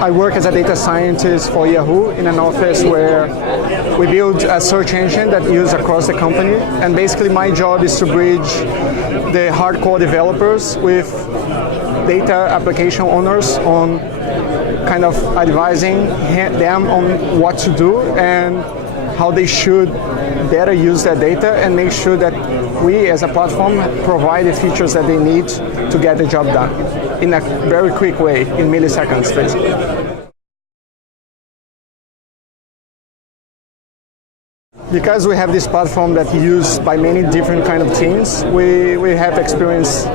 I work as a data scientist for Yahoo in an office where we build a search engine that uses across the company. And basically my job is to bridge the hardcore developers with data application owners on kind of advising them on what to do and how they should better use their data and make sure that we as a platform provide the features that they need to get the job done in a very quick way, in milliseconds basically. Because we have this platform that is used by many different kind of teams, we have experience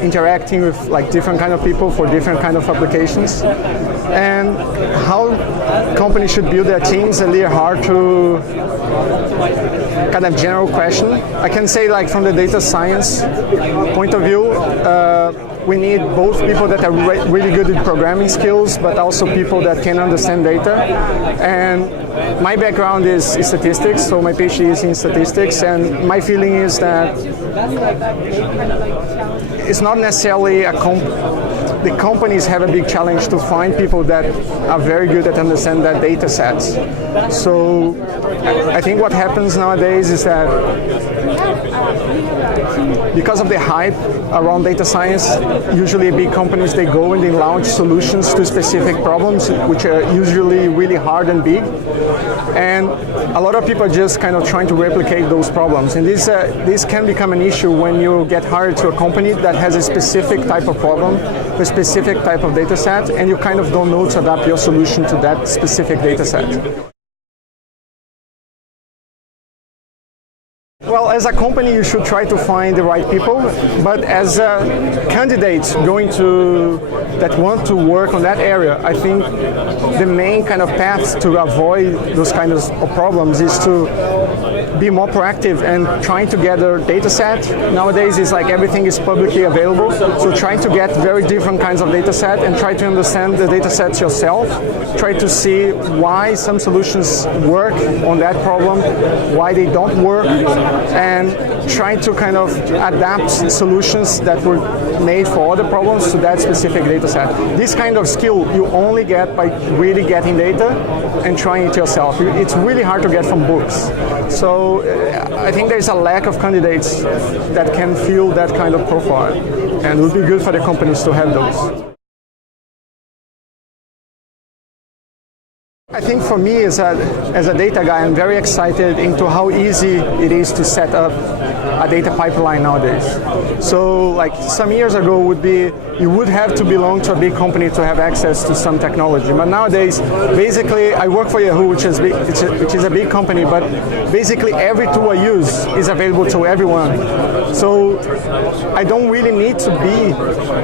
interacting with like different kind of people for different kind of applications. And how companies should build their teams is a little hard to kind of general question. I can say like from the data science point of view, we need both people that are really good at programming skills, but also people that can understand data. And my background is statistics, so my PhD is in statistics, and my feeling is that it's not necessarily the companies have a big challenge to find people that are very good at understanding their data sets. So I think what happens nowadays is that because of the hype around data science, usually big companies, they go and they launch solutions to specific problems, which are usually really hard and big. And a lot of people are just kind of trying to replicate those problems. And this can become an issue when you get hired to a company that has a specific type of problem, a specific type of data set, and you kind of don't know to adapt your solution to that specific data set. Well, as a company, you should try to find the right people, but as a candidate that want to work on that area, I think the main kind of path to avoid those kinds of problems is to be more proactive and trying to gather data set. Nowadays, it's like everything is publicly available, so trying to get very different kinds of data set and try to understand the data sets yourself, try to see why some solutions work on that problem, why they don't work, and trying to kind of adapt solutions that were made for other problems to that specific data set. This kind of skill you only get by really getting data and trying it yourself. It's really hard to get from books. So I think there's a lack of candidates that can fill that kind of profile, and it would be good for the companies to have those. I think for me as a data guy, I'm very excited into how easy it is to set up a data pipeline nowadays. So like some years ago you would have to belong to a big company to have access to some technology. But nowadays, basically, I work for Yahoo, which is a big company, but basically every tool I use is available to everyone. So I don't really need to be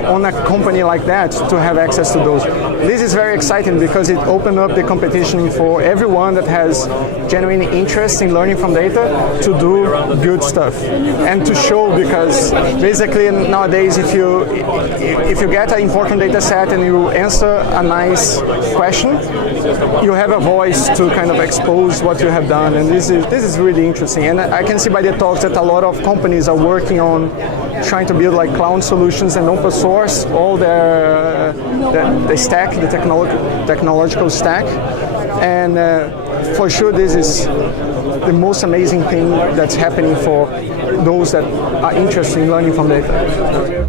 on a company like that to have access to those. This is very exciting because it opened up the competition for everyone that has genuine interest in learning from data to do good stuff and to show, because basically nowadays if you get an important data set and you answer a nice question, you have a voice to kind of expose what you have done, and this is really interesting. And I can see by the talks that a lot of companies are working on trying to build like cloud solutions and open source all the stack, the technological stack. And for sure this is the most amazing thing that's happening for those that are interested in learning from data.